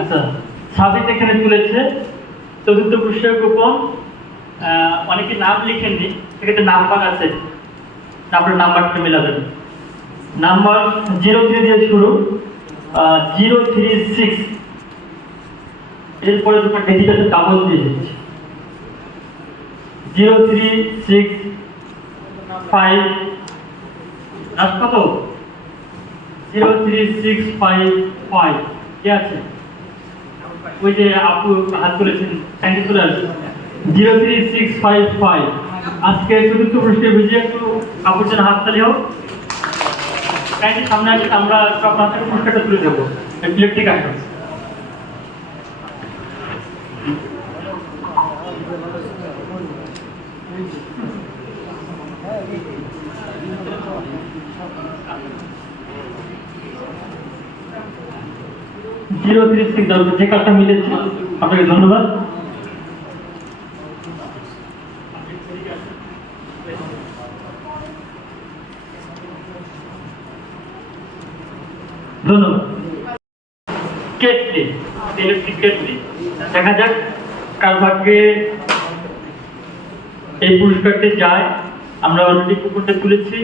আচ্ছা, সাবিত এখানে তুলেছে চতুর্থ পুরস্কার কুপন। অনেকে নাম লিখেননি, সেক্ষেত্রে নাম্বার আছে, আপনার নাম্বারটা মেলাবেন। নাম্বার 03 দিয়ে শুরু, 036। এরপরে দুটো ডিজিট আছে, ডাবল দিয়ে দিচ্ছি। 0365 লাস্ট কত? 03655 কে আছে? ওই যে আপু হাত তুলেছেন, থ্যাংক ইউ স্যার। 03655 আজকে চতুর্থ পুরস্কার বিজয়ী একটু আপুর জন্য হাততালি হোক। কাইন্ডলি সামনে আসলে আমরা আপনার হাতে পুরস্কারটা তুলে দেবো। প্লেট থেকে আসুন। যে কাজটা মিলেছে আপনাকে ধন্যবাদ। ধন্যবাদ। কেটলি, ইলেকট্রিক কেটলি, দেখা যাক কার ভাগ্যে এই পুরস্কারটি যায়। আমরা অলরেডি কুপনটা তুলেছি।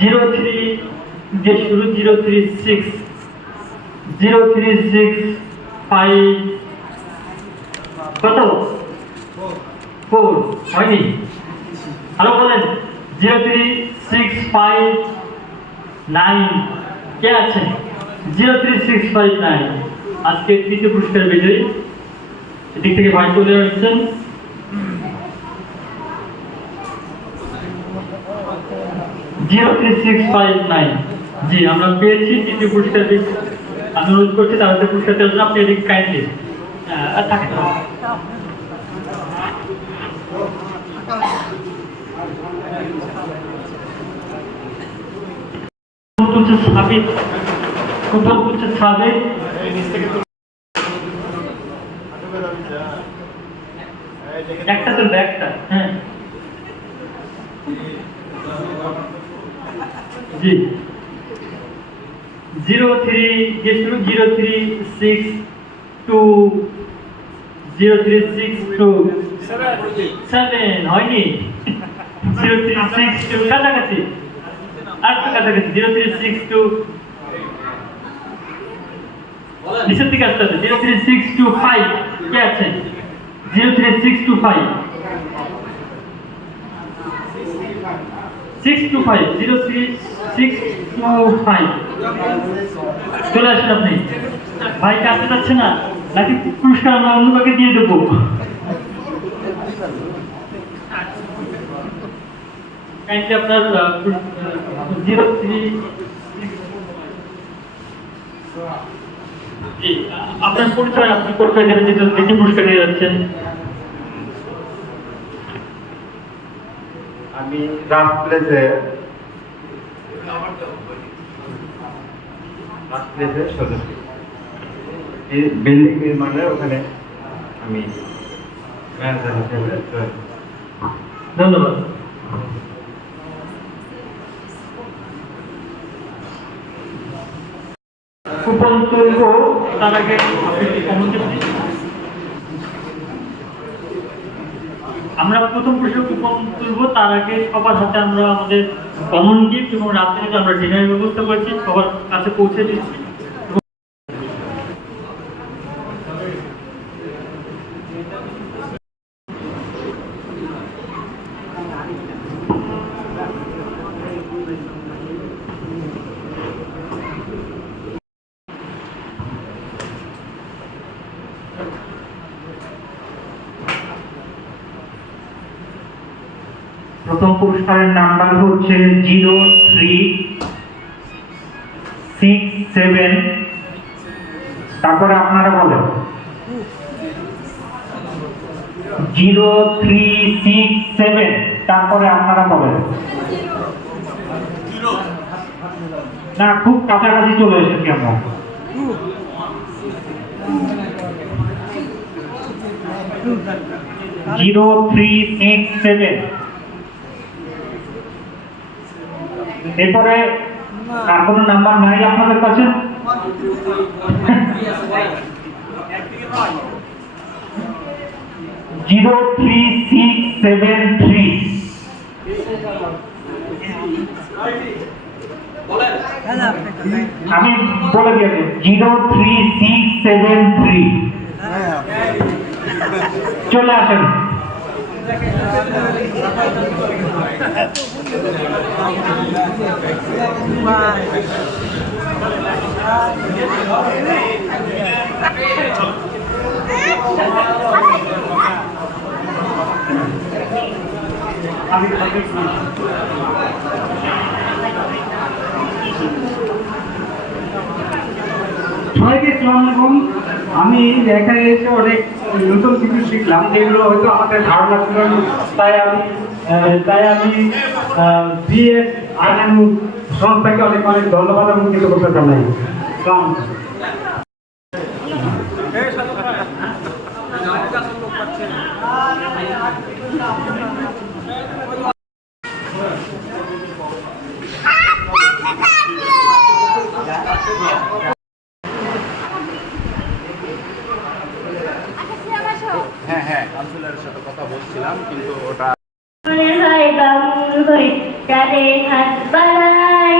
জিরো থ্রি যে শুরু, 036 03655 কত? 4 হয়নি? আরো বলেন। 03659 কে আছে? 03659 আজকে তৃতীয় পুরস্কার বিজয়ী। এদিক থেকে ভাই চলে আসছেন। জি, আমরা পেয়েছি তৃতীয় পুরস্কার। আমি অনুরোধ করছি তাদের পুরস্কার দেওয়ার জন্য। আপনি এদিক কাইন্ডলি থাকেন। সাবিত কুপন তুলছে সাবিত। একটা তো ব্যাগটা, হ্যাঁ জি। 03 যে শুরু, 03627 হয়নি? 0362 কাছাকাছি, আর তো কাছাকাছি। 0362 নিচের দিকে আসতে হবে। 03625 কে আছে? 03625 625 03625 চলে আসেন আপনি। ভাই কাছে যাচ্ছে না নাকি? পুরস্কার আমরা অন্য কাউকে দিয়ে দেবো। কাইন্ডলি আপনার 036 আপনার পরিচয়, আপনি কোথায় যাবেন, যেটা দেখে পুরস্কার নিয়ে যাচ্ছেন? আমি রাফ প্লেসের সদস্য। এই বিল্ডিং নির্মাণের ওখানে আমি ম্যানেজার হিসেবে। ধন্যবাদ। কুপন তুলব তার আগে আমরা প্রথম পুরস্কার কুপন তুলব, তার আগে সবার হাতে আমরা আমাদের কমন গিফট এবং রাত্রে আমরা ডিনারের ব্যবস্থা করেছি, সবার কাছে পৌঁছে দিচ্ছি। প্রথম পুরস্কারের নাম্বার হচ্ছে 0367। তারপরে আপনারা বলেন 0367। তারপরে আপনারা বলেন। না, খুব কাছাকাছি চলে এসেছি আমরা। 0367। এরপরে আর কোনো নাম্বার নাই আপনাদের কাছে? জিরো 3673 আমি বলে দিয়েছি 03673 চলে আসেন। সবাইকে আসসালামু আলাইকুম। আমি এখানে এসে অনেক নতুন কিছু শিখলাম যেগুলো হয়তো আমাদের ধারণা ছিল না। তাই আমি বিএস আইএম সংস্থাকে অনেক অনেক ধন্যবাদ এবং কৃতজ্ঞতা জানাই। আসসালামু আলাইকুম। হ্যাঁ কাউন্সিলরের সাথে কথা বলছিলাম কিন্তু ওটা মনে হয় বাবুর হয়ে তাদের হাত বাড়াই